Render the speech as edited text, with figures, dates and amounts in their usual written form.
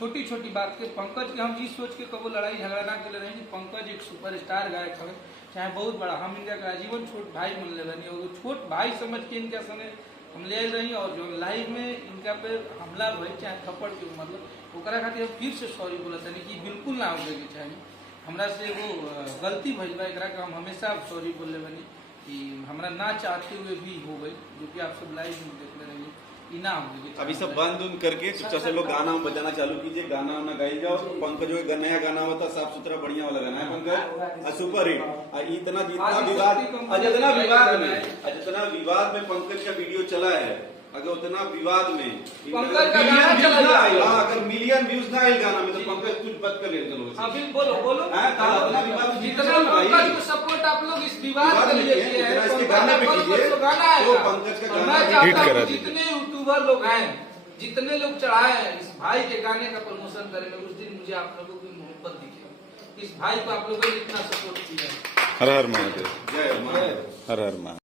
छोटी छोटी बात के पंकज के हम ई सोच के कबो लड़ाई झगड़ा ना के रहे पंकज एक सुपरस्टार गायक हवे, चाहे बहुत बड़ा, हम इनका आजीवन छोट भाई मान ले रही और छोट भाई समझ के इनका संगे हम ले रही। और जो लाइव में इनका पे हमला भई चाहे थप्पड़ के मतलब ओकरा खातिर हम फिर से सॉरी बोलत हनी कि बिल्कुल ना होवे के चाहिए, हमरा से वो गलती भइल बा, एकरा के हम हमेशा सॉरी बोल ले बनी कि हमरा ना चाहते हुए भी हो गई, जो कि आप सब लाइव में देख ले रही ना हो। अभी सब बंद उन करके चुपचाप से लोग गाना बजाना चालू कीजिए, गाना वाना गाई जाओ। पंकज जो नया गाना होता साफ सुथरा बढ़िया वाला गाना है पंकज, सुपर हिट। इतना जितना विवाद में पंकज का वीडियो चला है, अगर उतना विवाद में अगर मिलियन व्यूज ना आए गाना में तो पंकज कुछ बच कर ले चलो। बोलो बोलो जितना सपोर्ट आप लोग इस विवाद के लिए किए हैं, तो पंकज का गाना हिट करा दीजिए। जितने यूट्यूबर लोग हैं, जितने लोग चढ़ाए हैं इस भाई के गाने का प्रमोशन करेंगे, उस दिन मुझे आप लोगों की मोहब्बत दिखेगा। इस भाई को आप लोगों ने इतना सपोर्ट किया। हर हर महादेव, जय हर हर महादेव।